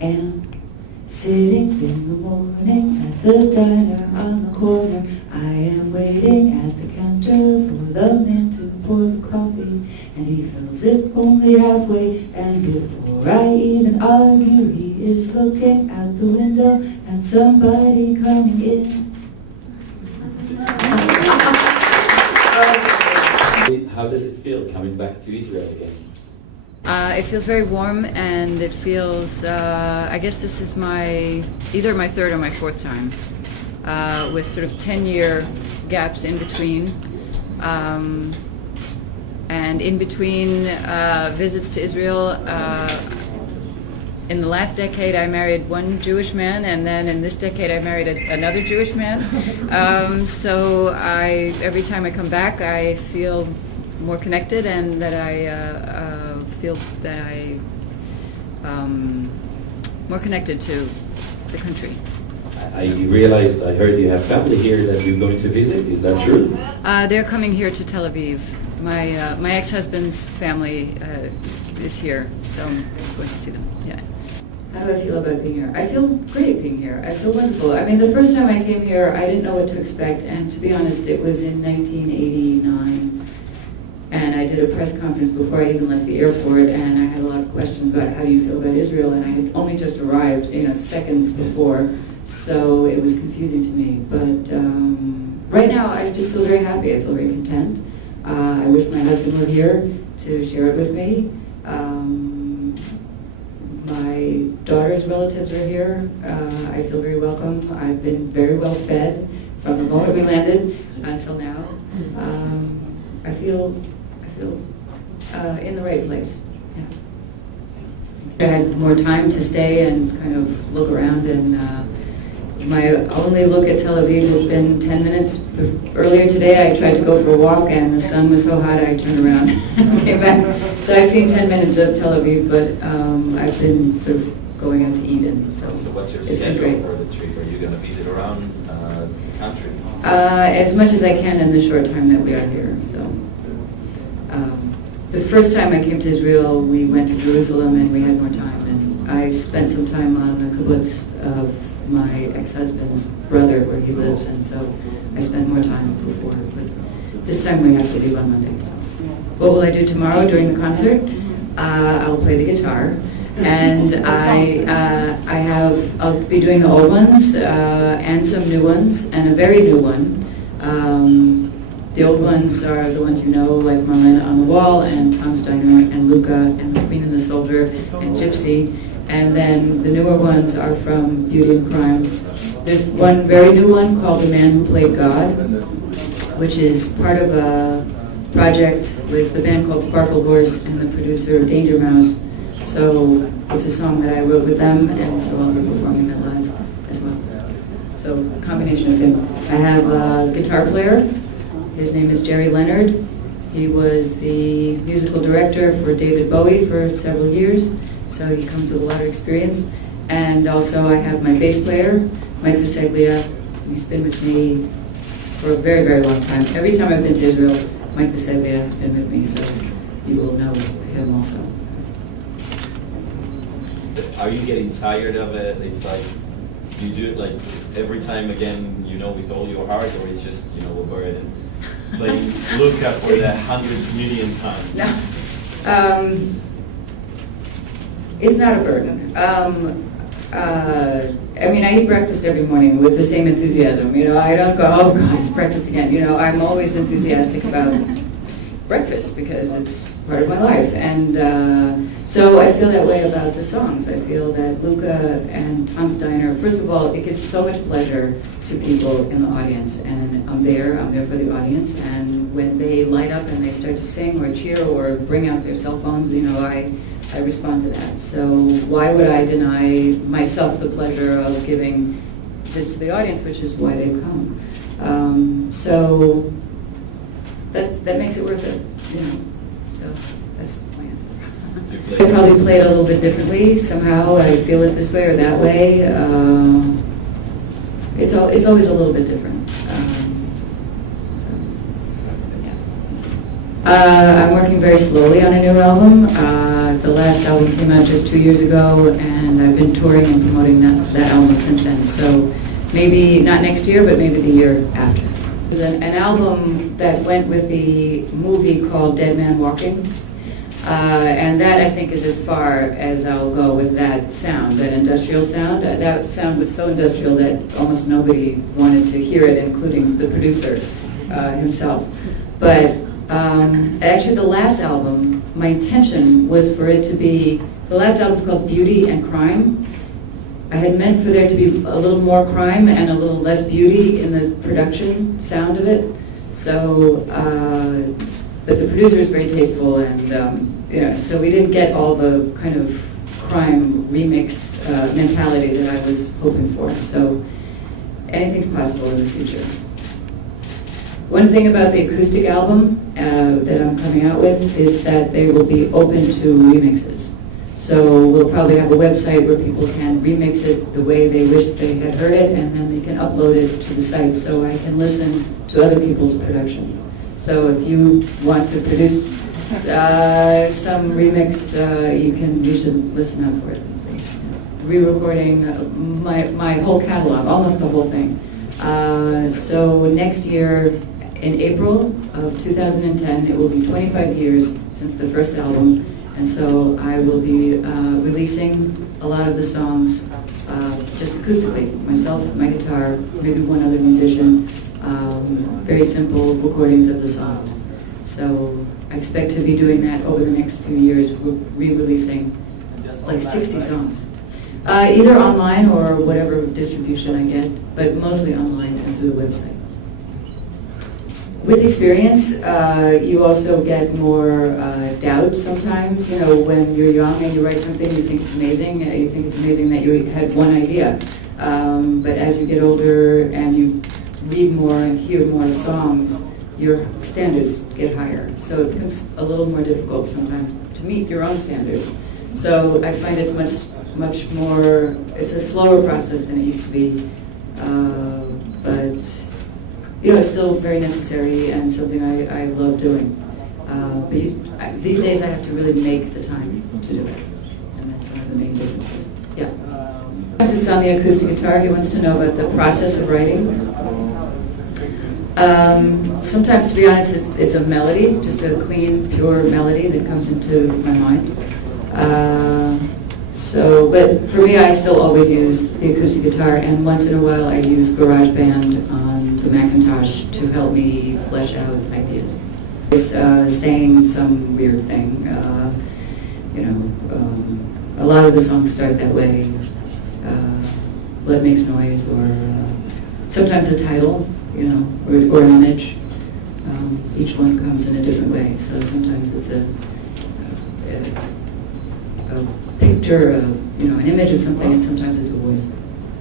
am sitting in the morning at the diner on the corner. I am waiting at the counter for the man to pour the coffee, and he fills it only halfway, and before I even argue, he is looking out the window at somebody coming in. How does it feel coming back to Israel again? It feels very warm, and it feels, I guess this is either my third or my fourth time, with sort of 10-year gaps in between. And in between visits to Israel, in the last decade I married one Jewish man, and then in this decade I married another Jewish man. So every time I come back I feel more connected, and that I feel that more connected to the country. I heard you have family here that you're going to visit. Is that true? They're coming here to Tel Aviv. My ex-husband's family is here, so I'm going to see them. Yeah. How do I feel about being here? I feel great being here. I feel wonderful. I mean, the first time I came here, I didn't know what to expect, and to be honest, it was in 1989, and I did a press conference before I even left the airport, and I had a lot of questions about how do you feel about Israel, and I had only just arrived, seconds before, so it was confusing to me. But right now, I just feel very happy. I feel very content. I wish my husband were here to share it with me. My daughter's relatives are here. I feel very welcome. I've been very well fed from the moment we landed until now. I feel in the right place. Yeah. I had more time to stay and kind of look around, and my only look at Tel Aviv has been 10 minutes. Earlier today I tried to go for a walk, and the sun was so hot I turned around and came back. So I've seen 10 minutes of Tel Aviv, but I've been sort of going out to eat, and so what's your schedule for the trip? Are you going to visit around the country? As much as I can in the short time that we are here. So the first time I came to Israel, we went to Jerusalem and we had more time, and I spent some time on the kibbutz of my ex-husband's brother where he lives, and so I spent more time before. But this time we have to leave on Monday. So what will I do tomorrow during the concert? I'll play the guitar, and I'll be doing the old ones and some new ones, and a very new one. The old ones are the ones you know, like Marlena on the Wall, and Tom's Diner, and Luca, and The Queen and the Soldier, and Gypsy. And then the newer ones are from Beauty and Crime. There's one very new one called The Man Who Played God, which is part of a project with the band called Sparkle Horse and the producer Danger Mouse. So it's a song that I wrote with them, and so I'll be performing that live as well. So a combination of things. I have a guitar player. His name is Jerry Leonard. He was the musical director for David Bowie for several years, so he comes with a lot of experience. And also I have my bass player, Mike Visaglia. He's been with me for a very, very long time. Every time I've been to Israel, Mike Visaglia has been with me, so you will know him also. Are you getting tired of it? It's like, you do it like every time again, with all your heart, or it's just, we'll go ahead and play Luca for the 100 million times? No. It's not a burden. I eat breakfast every morning with the same enthusiasm. I don't go, oh God, it's breakfast again. I'm always enthusiastic about breakfast because it's part of my life. And so I feel that way about the songs. I feel that Luca and Tom's Diner, first of all, it gives so much pleasure to people in the audience. And I'm there for the audience. And when they light up and they start to sing or cheer or bring out their cell phones, I respond to that. So why would I deny myself the pleasure of giving this to the audience, which is why they come. So that makes it worth it, So that's my answer. I probably play it a little bit differently somehow. I feel it this way or that way. It's always a little bit different. I'm working very slowly on a new album. The last album came out just 2 years ago, and I've been touring and promoting that album since then. So maybe not next year, but maybe the year after. It was an album that went with the movie called Dead Man Walking. And that, I think, is as far as I'll go with that sound, that industrial sound. That sound was so industrial that almost nobody wanted to hear it, including the producer himself. But actually, the last album, my intention was for it to be, the last album is called Beauty and Crime. I had meant for there to be a little more crime and a little less beauty in the production sound of it. So, but the producer is very tasteful, and yeah, so we didn't get all the kind of crime remix mentality that I was hoping for. So anything's possible in the future. One thing about the acoustic album that I'm coming out with is that they will be open to remixes. So we'll probably have a website where people can remix it the way they wish they had heard it, and then they can upload it to the site so I can listen to other people's productions. So if you want to produce some remix, you should listen out for it. Re-recording my whole catalog, almost the whole thing. So next year, in April of 2010, it will be 25 years since the first album, and so I will be releasing a lot of the songs just acoustically, myself, my guitar, maybe one other musician, very simple recordings of the songs. So I expect to be doing that over the next few years, re-releasing like 60 songs. Either online or whatever distribution I get, but mostly online and through the website. With experience, you also get more doubt sometimes. You know, when you're young and you write something, you think it's amazing. You think it's amazing that you had one idea. But as you get older and you read more and hear more songs, your standards get higher. So it becomes a little more difficult sometimes to meet your own standards. So I find it's much more, it's a slower process than it used to be. But you know, it's still very necessary and something I love doing. But these days I have to really make the time to do it. And that's one of the main differences. Yeah. Sometimes it's on the acoustic guitar. He wants to know about the process of writing. Sometimes, to be honest, it's a melody, just a clean, pure melody that comes into my mind. But for me, I still always use the acoustic guitar, and once in a while I use GarageBand on the Macintosh to help me flesh out ideas. Saying some weird thing, a lot of the songs start that way. Blood Makes Noise, or sometimes a title, or an image. Each one comes in a different way. So sometimes it's a picture, an image of something, and sometimes it's a voice.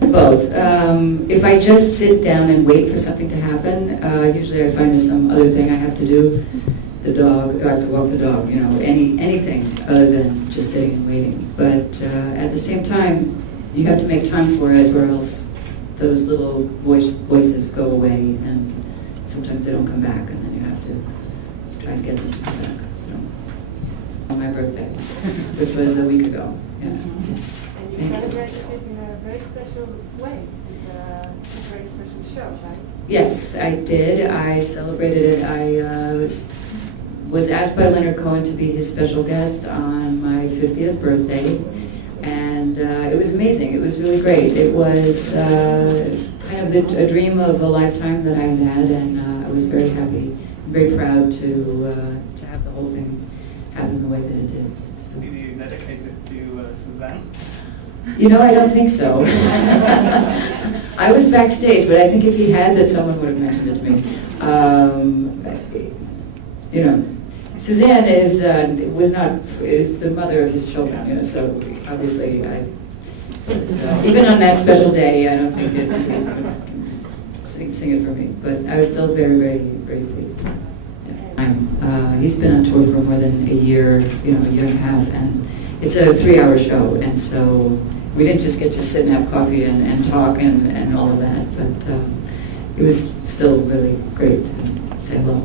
Both. If I just sit down and wait for something to happen, usually I find there's some other thing I have to do. The dog, I have to walk the dog, anything other than just sitting and waiting. But at the same time, you have to make time for it, or else those little voices go away, and sometimes they don't come back, and then you have to try to get them to come back. So, on my birthday, which was a week ago. Yeah. And you celebrated it in a very special way, with a very special show, right? Yes, I did. I celebrated it. I was asked by Leonard Cohen to be his special guest on my 50th birthday, and it was amazing. It was really great. It was kind of a dream of a lifetime that I had, and I was very happy, very proud to have the whole thing happen the way that it did. So. Did you dedicate it to Suzanne? I don't think so. I was backstage, but I think if he had, that someone would have mentioned it to me. Suzanne is the mother of his children. So obviously, even on that special day, I don't think it sing it for me. But I was still very, very, very pleased. Yeah. He's been on tour for more than a year, a year and a half, and it's a 3-hour show, and so we didn't just get to sit and have coffee and talk and all of that, but it was still really great to say hello.